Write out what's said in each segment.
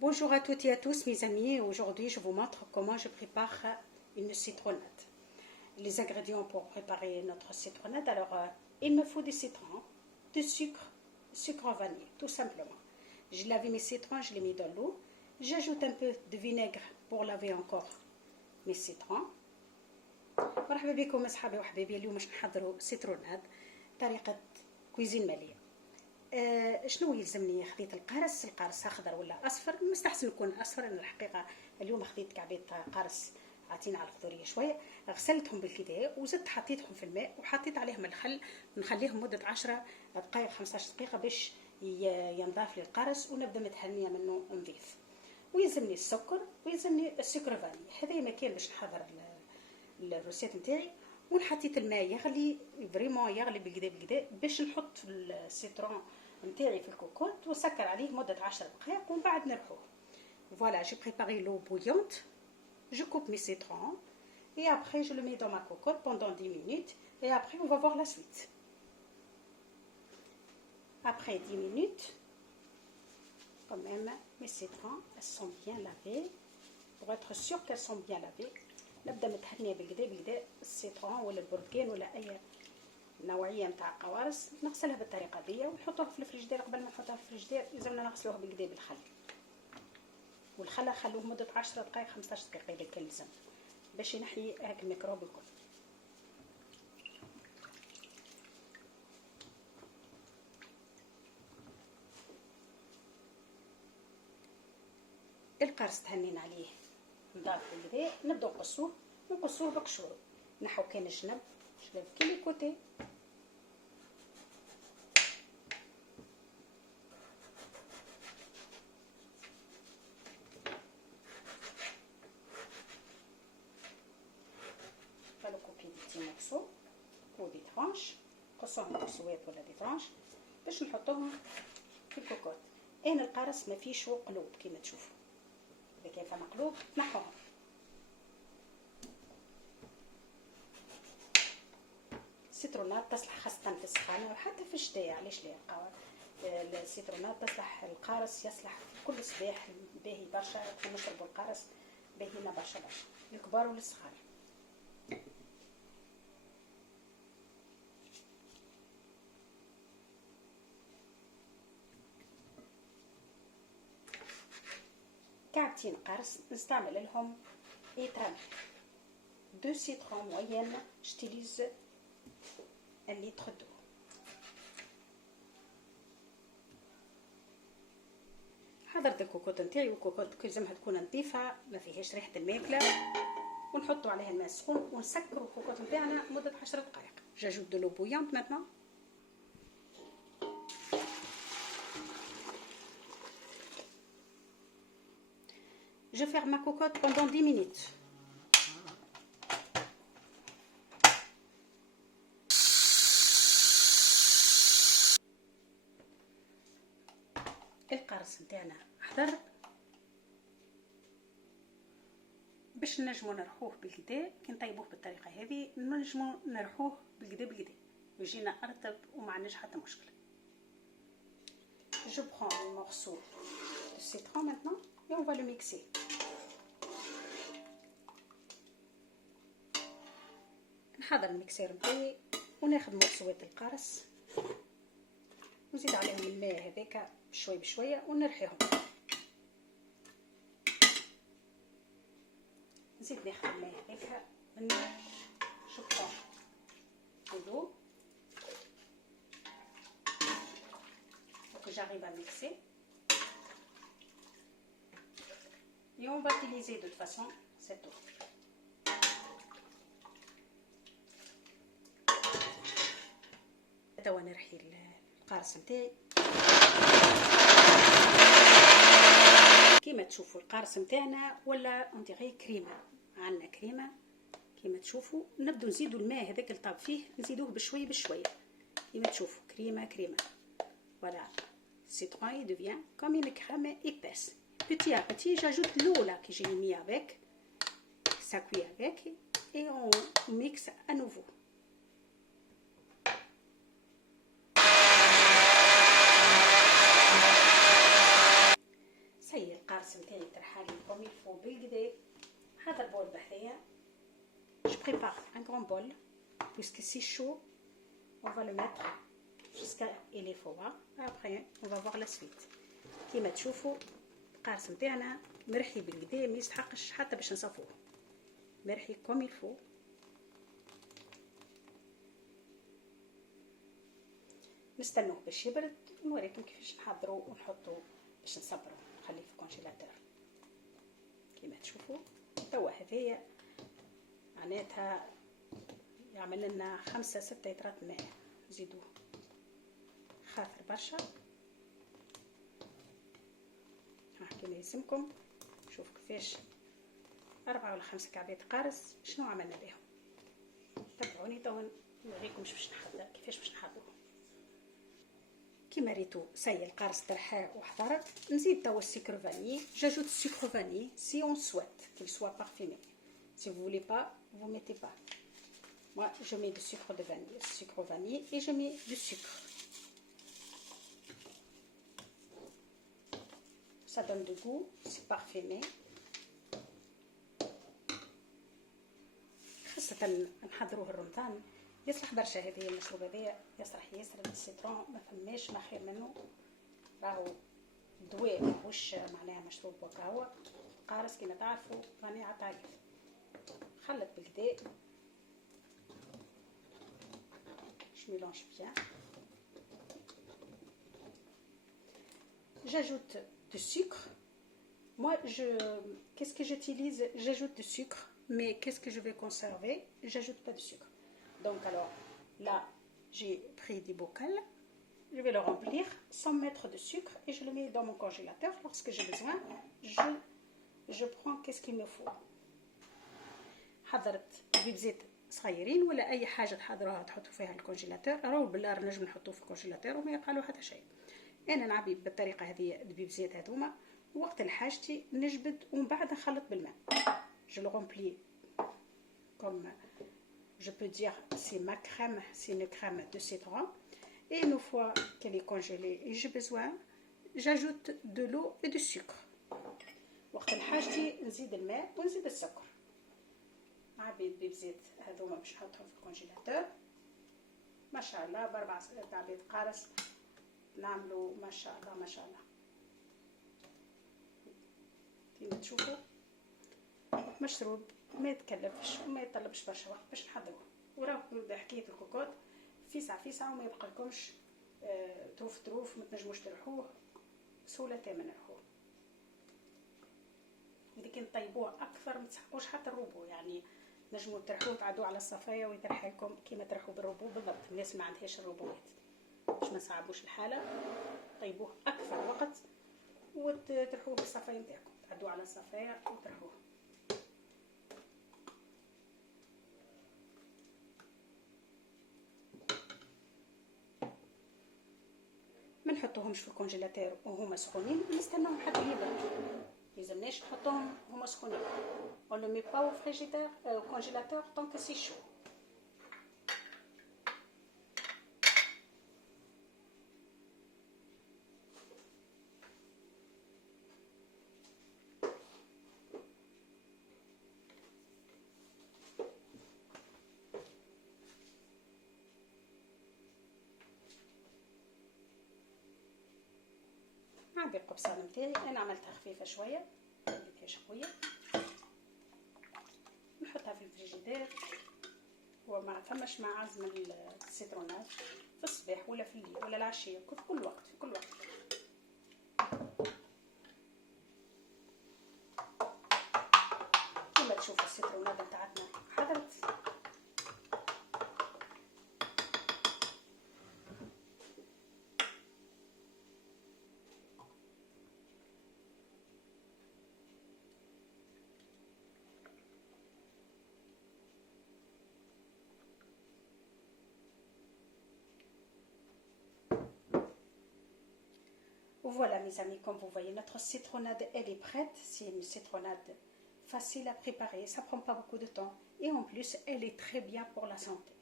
Bonjour à toutes et à tous mes amis, aujourd'hui je vous montre comment je prépare une citronnade. Les ingrédients pour préparer notre citronnade, alors il me faut du citron, du sucre vanille tout simplement. J'ai lavé mes citrons, je les mets dans l'eau, j'ajoute un peu de vinaigre pour laver encore mes citrons. مرحبا بكم اصحابي وحبايبي، اليوم باش نحضروا سيتروناد طريقه كويزين ماليه. شنو يلزمني؟ خديت القارص اخضر ولا اصفر، مستحسن يكون اصفر. انا الحقيقه اليوم خديت كعبات قارص عاطين على الخضريه شويه، غسلتهم بالكدا وزدت حطيتهم في الماء وحطيت عليهم الخل، نخليهم مده 10 دقائق 15 دقيقه باش ينضاف لي القارص ونبدا متهنيه منه نظيف. ويلزمني السكر ويلزمني السكر فاني. هذا مكان باش نحضر الروسيت نتاعي. ونحطيت الماء يغلي فريمون يغلي بالكدا باش نحط السيترون نتاعي في الكوكوت ونسكر عليه مده 10 دقائق ومن بعد نرحوه. Voilà, j'ai préparé l'eau bouillante, je coupe mes citrons et après je le mets dans ma cocotte pendant 10 minutes et après on va voir la suite. Après 10 minutes, quand même mes citrons elles sont bien lavées. Pour être sûr qu'elles sont bien lavées, نبدا متهنيه بالكدا السيترون ولا البرتقال ولا اي نوعيه نتاع قوارص، نغسلها بالطريقه دي ونحطوها في الفريجيدير. قبل ما نحطوها في الفريجيدير لازمنا نغسلوها بالكدا بالخل، والخل خلوه مده 10 دقائق 15 دقيقه اذا كان لزم باش ينحي هاك الميكروب الكل. القرص تهنينا عليه نضاف بالكدا، نبداو نقصوه بقشور، نحو كان جنب كيلي كوتي. فالو كوبي دي تي مورسو و دي ترانش، قصوهم مورسوات ولا دي ترانش باش نحطوهم في الكوكوت. انا القرص ما فيش قلوب كيما تشوفوا، اذا كان فما قلوب نحوهم. السيترونات تصلح خاصة في السخانة وحتى في الشتاء. علاش لا؟ السيترونات تصلح، القارص يصلح في كل صباح، باهي برشا نشربوا القارص، باهينا برشا للكبار وللصغار. كعبتين قرص نستعمل لهم ايترام 2 citron moyenne, j'utilise 1 litre d'eau. حضرت الكوكوط نتاعي، والكوكوط لازمها تكون نظيفه ما فيهاش ريحه الماكله، ونحطوا عليها الماء سخون ونسكروا الكوكوط نتاعنا مده 10 دقائق. جاجوت دو لو بويونت maintenant. Je ferme ma cocotte pendant 10 minutes. القرص نتاعنا حضر، باش نجمو نرحوه بالكدا. كي نطيبوه بالطريقه هذه نجمو نرحوه بالكدا ويجينا ارطب وما عندناش حتى مشكله. Je prends un morceau de citron maintenant et on va le mixer. نحضر الميكسير نتاعي وناخذ مرسوات القرص ونزيد عليهم الماء هذاك بشوي بشويه ونرحيهم. نزيد ناخذ الماء هذاك من شوفوا l'eau pour que j'arrive à mixer. Et on va utiliser de toute façon cette eau. توا نرحي القارص نتاعي كيما تشوفوا. القارص نتاعنا ولا انديغي كريمه، عندنا كريمه كيما تشوفوا. نبدو نزيدوا الماء هذاك اللي طاب فيه نزيدوه بشوي بشويه كيما تشوفوا. كريمه voilà. Citron il devient comme une crème épaisse. Petit à petit j'ajoute l'eau là que j'ai mis avec, ça cuit avec et on mixe à nouveau. بالكدا. هذا البول بحذايا. Je prépare un grand bol puisque c'est chaud. On va le mettre jusqu'à il est froid. Après on va voir la suite. كيما تشوفوا القارص نتاعنا مرحي بالكدا، ما يستحقش حتى باش نصفوه، مرحي كوم يلفو. نستنوه باش يبرد ونوريكم كيفاش نحضروا ونحطوا باش نصبروا، نخليه في الكونجيلاتور. كيما تشوفوا توا هذايا معناتها يعمل لنا 5-6 لترات ماء، نزيدوه خاطر برشا. ها كيما يسمكم شوفوا كيفاش 4 ولا 5 كعبات قارص شنو عملنا بهم. تابعوني توا نوريكم باش نحضر كيفاش باش نحضروه. كيما ريتو سي القارص ترحى وحضرت. نزيد توا السكر فاني. جاجوت السكر فاني si on souhaite qu'il soit parfumé. Si vous voulez pas, vous mettez pas. Moi, je mets du sucre vanille et je mets du sucre. Ça donne du goût, c'est parfumé. خاصة نحضروه الرمضان يصلح برشا. هذه المشروب هذايا يصلح ياسر بالسيترون، ما فماش ما خير منه. راهو دواء ماهوش معناها مشروب وكاهو. قارص كيما تعرفوا راني عطايف. خلط بالكدا. Je mélange bien. J'ajoute du sucre. Moi, qu'est-ce que j'utilise? J'ajoute du sucre, mais qu'est-ce que je vais conserver? J'ajoute pas de sucre. Donc alors, là, j'ai pris des bocaux. Je vais le remplir sans mettre de sucre et je le mets dans mon congélateur. Lorsque j'ai besoin, je prends qu'est-ce qu'il me faut. حضرت بزيت صغيرين ولا اي حاجه تحضروها تحطوا فيها الكونجيلاتور، راهو بالنار نجم نحطوه في الكونجيلاتور وما يبقى له حتى شيء. انا نعبي بالطريقه هذه البيبزيت هذوما، وقت الحاجتي نجبد ومن بعد نخلط بالماء. je le remplis comme je peux dire c'est ma crème, c'est une crème de citron. Et une fois qu'elle est congelée et j'ai besoin, j'ajoute de l'eau et du sucre. وقت الحاجتي نزيد الماء ونزيد السكر. عبيد بزيت هذوما باش نحطهم في الكونجيلاتور. ما شاء الله ب4 عبيد قارص نعملوا ما شاء الله ما شاء الله. كيما تشوفوا مشروب ما يتكلفش وما يطلبش برشا وقت باش نحضروه. وراكم حكايه الكوكوط فيسع وما يبقى لكمش تروف ما تنجموش ترحوه بسهوله تامه نرحوه. اذا كان طيبوه اكثر ما تسحقوش حتى الروبو، يعني نجموا ترحوه تعدوا على الصفايه ويترحى لكم كيما ترحوا بالروبو بالضبط. الناس ما عندهاش الروبوات باش ما نصعبوش الحاله، طيبوه اكثر وقت وترحوه بالصفايه نتاعكم، تعدوا على الصفايه وترحوه. ما نحطوهمش في الكونجيلاتور وهما سخونين، نستناهم حتى يبردوا. لازمناش نحطوهم هما سخونين. on ne met pas au frigidaire au congélateur tant que c'est chaud. عندي القبصان نتاعي انا عملتها خفيفه شويه، خليتهاش قويه. نحطها في الفريجيدير وما ثمش مع عزم السيترونات في الصباح ولا في الليل ولا العشيه، في كل وقت في كل وقت. كما تشوفوا السيترونات بتاعتنا حضرت. Voilà mes amis, comme vous voyez, notre citronnade elle est prête. C'est une citronnade facile à préparer, ça prend pas beaucoup de temps et en plus elle est très bien pour la santé.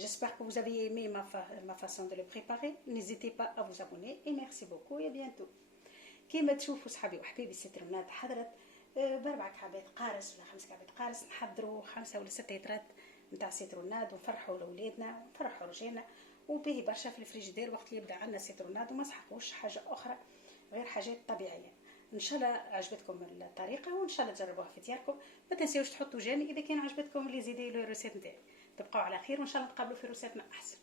J'espère que vous avez aimé ma façon de le préparer. N'hésitez pas à vous abonner et merci beaucoup et à bientôt. كيما تشوفوا صحابي وحبايبي السيترونات حضرت ب4 كعبات قارص ولا 5 كعبات قارص نحضروا 5 ولا 6 لترات نتاع سيتروناد ونفرحوا لولادنا ونفرحوا رجالنا، وباهي برشا في الفريجيدير وقت اللي يبدا عندنا سيتروناد، وما نسحقوش حاجه اخرى غير حاجات طبيعيه. ان شاء الله عجبتكم الطريقه، وان شاء الله تجربوها في دياركم. ما تنسيوش تحطوا جيم اذا كان عجبتكم لي زيدي لو روسيت نتاعي. تبقوا على خير، وان شاء الله نتقابلوا في روسيتنا احسن.